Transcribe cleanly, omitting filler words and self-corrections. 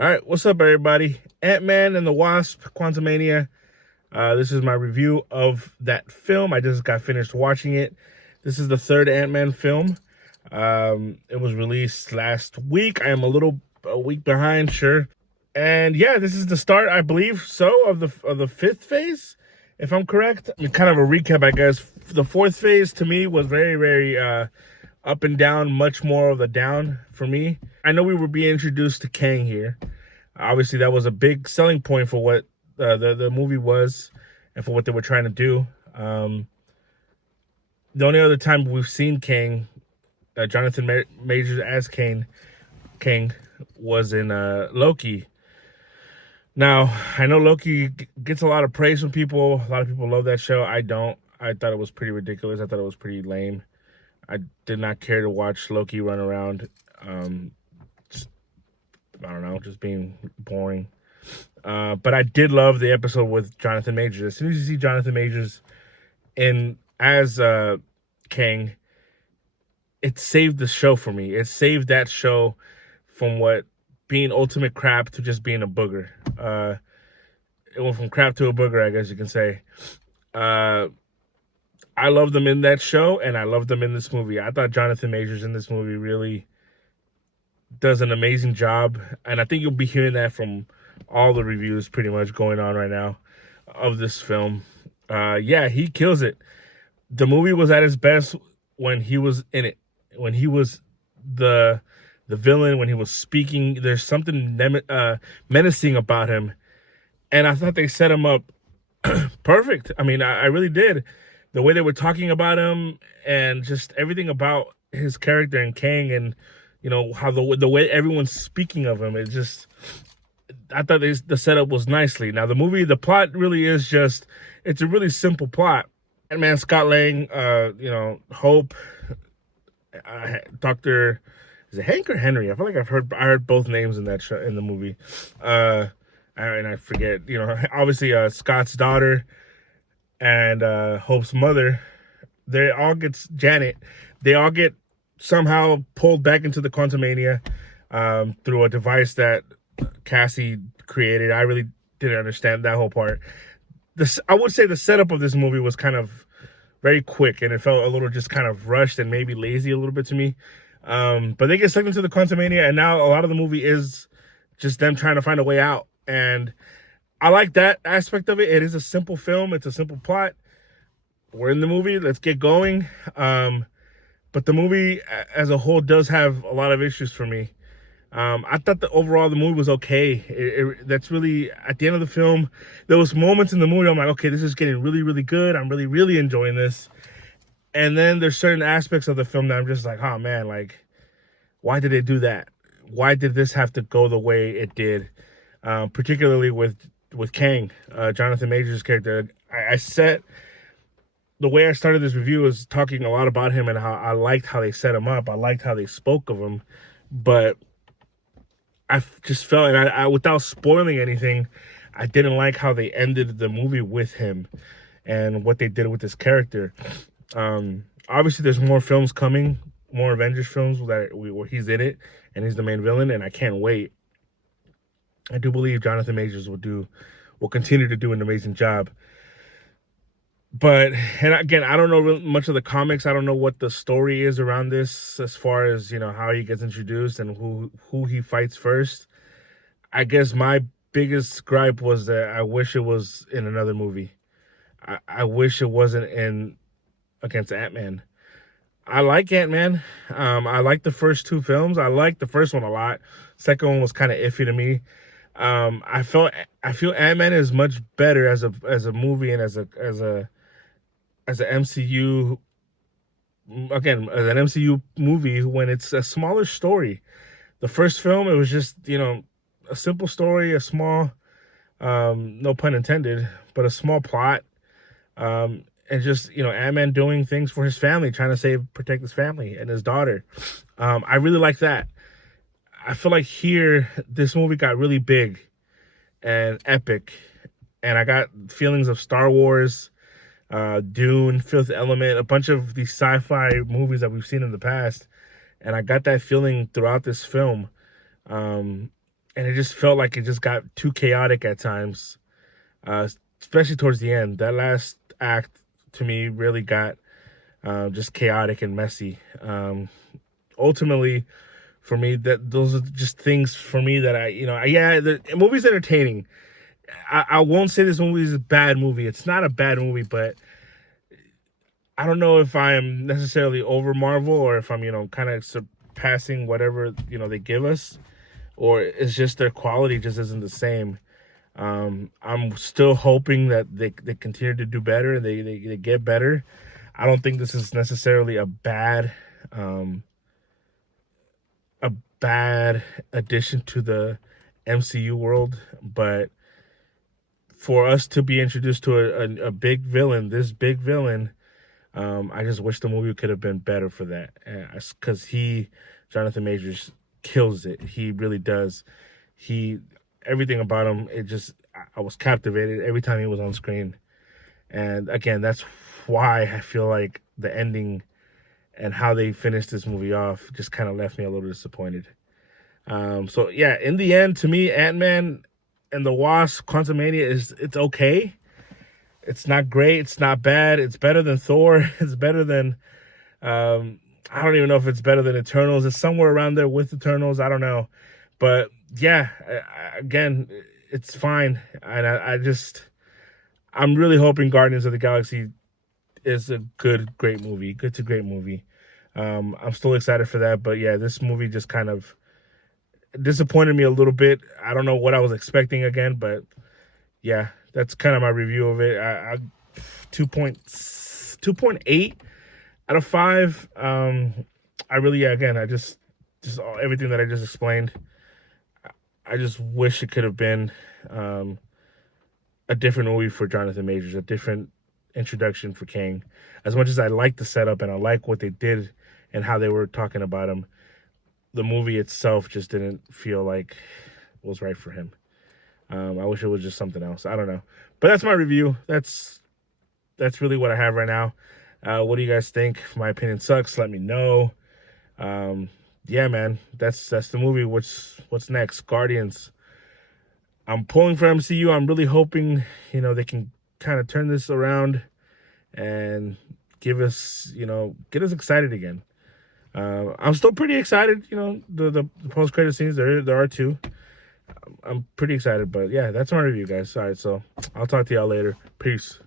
All right, what's up, everybody? Ant-Man and the Wasp, Quantumania. This is my review of that film. I just got finished watching it. This is the third Ant-Man film. It was released last week. I am a week behind, sure. And yeah, this is the start, I believe, of the fifth phase, if I'm correct. Kind of a recap, I guess. The fourth phase to me was very up and down, much more of the down for me. I know we were being introduced to Kang here. Obviously, that was a big selling point for what the movie was and for what they were trying to do. The only other time we've seen Kang, Jonathan Majors as Kang, was in Loki. Now, I know Loki gets a lot of praise from people. A lot of people love that show. I don't. I thought it was pretty ridiculous. I thought it was pretty lame. I did not care to watch Loki run around. I don't know, just being boring. But I did love the episode with Jonathan Majors. As soon as you see Jonathan Majors as Kang, it saved the show for me. It saved that show from what being ultimate crap to just being a booger. It went from crap to a booger, I guess you can say. I loved them in that show, and I loved them in this movie. I thought Jonathan Majors in this movie really does an amazing job, and I think you'll be hearing that from all the reviews pretty much going on right now of this film. Yeah, he kills it. The movie was at its best when he was in it, when he was the villain, when he was speaking. There's something menacing about him, and I thought they set him up perfect. I mean, I really did. The way they were talking about him and just everything about his character and Kang, and you know how the way everyone's speaking of him, it just, I thought the setup was nicely. Now the plot really is just, it's a really simple plot. Ant-Man, Scott Lang, Hope, Doctor, is it Hank or Henry? I feel like I heard both names in that show, in the movie, and I forget. Obviously Scott's daughter and Hope's mother. They all get Janet. They all get somehow pulled back into the Quantumania through a device that Cassie created. I really didn't understand that whole part. I would say the setup of this movie was kind of very quick, and it felt a little just kind of rushed and maybe lazy a little bit to me. But they get sucked into the Quantumania, and now a lot of the movie is just them trying to find a way out. And I like that aspect of it. It is a simple film. It's a simple plot. We're in the movie. Let's get going. But the movie as a whole does have a lot of issues for me. I thought that overall the movie was okay. That's really, at the end of the film, there was moments in the movie I'm like, okay, this is getting really good. I'm really enjoying this. And then there's certain aspects of the film that I'm just like, oh man, like, why did they do that? Why did this have to go the way it did? Particularly with Kang, Jonathan Majors' character. The way I started this review is talking a lot about him and how I liked how they set him up. I liked how they spoke of him, but I just felt, and I without spoiling anything, I didn't like how they ended the movie with him and what they did with this character. Obviously, there's more films coming, more Avengers films where he's in it and he's the main villain, and I can't wait. I do believe Jonathan Majors will continue to do an amazing job. But, and again, I don't know much of the comics. I don't know what the story is around this as far as, how he gets introduced and who he fights first. I guess my biggest gripe was that I wish it was in another movie. I wish it wasn't against Ant-Man. I like Ant-Man. I like the first two films. I like the first one a lot. Second one was kind of iffy to me. I feel Ant-Man is much better as a movie and as an MCU, again, as an MCU movie when it's a smaller story. The first film, it was just, a simple story, a small, no pun intended, but a small plot, and just, Ant-Man doing things for his family, trying to protect his family and his daughter. I really like that. I feel like here, this movie got really big and epic, and I got feelings of Star Wars, Dune, Fifth Element, a bunch of these sci-fi movies that we've seen in the past, and I got that feeling throughout this film. and it just felt like it just got too chaotic at times, uh, especially towards the end. That last act to me really got just chaotic and messy. Ultimately, for me, that those are just things for me that yeah, the movie's entertaining. I won't say this movie is a bad movie. It's not a bad movie, but I don't know if I am necessarily over Marvel or if I'm, kind of surpassing whatever, they give us, or it's just their quality just isn't the same. I'm still hoping that they continue to do better and they get better. I don't think this is necessarily um, a bad addition to the MCU world, but for us to be introduced to a big villain, this big villain, I just wish the movie could have been better for that. Because Jonathan Majors, kills it. He really does. Everything about him, I was captivated every time he was on screen. And again, that's why I feel like the ending and how they finished this movie off just kind of left me a little disappointed. So yeah, in the end, to me, Ant-Man and the Wasp: Quantumania it's okay. It's not great. It's not bad. It's better than Thor. It's better than I don't even know if it's better than Eternals. It's somewhere around there with Eternals. I don't know, but yeah, again, it's fine. And I'm really hoping Guardians of the Galaxy is a great movie. Good to great movie. I'm still excited for that, but yeah, this movie just kind of disappointed me a little bit. I don't know what I was expecting again, but yeah, that's kind of my review of it. I 2.8 out of 5. I really, again, I just everything that I just explained. I just wish it could have been a different movie for Jonathan Majors, a different introduction for Kang. As much as I like the setup and I like what they did and how they were talking about him, the movie itself just didn't feel like it was right for him. I wish it was just something else. I don't know. But that's my review. That's really what I have right now. What do you guys think? If my opinion sucks, let me know. Yeah, man. That's the movie. What's next? Guardians. I'm pulling for MCU. I'm really hoping, they can kind of turn this around and give us, get us excited again. I'm still pretty excited. The post credit scenes, there are two. I'm pretty excited, but yeah, that's my review, guys. All right, so I'll talk to y'all later. Peace.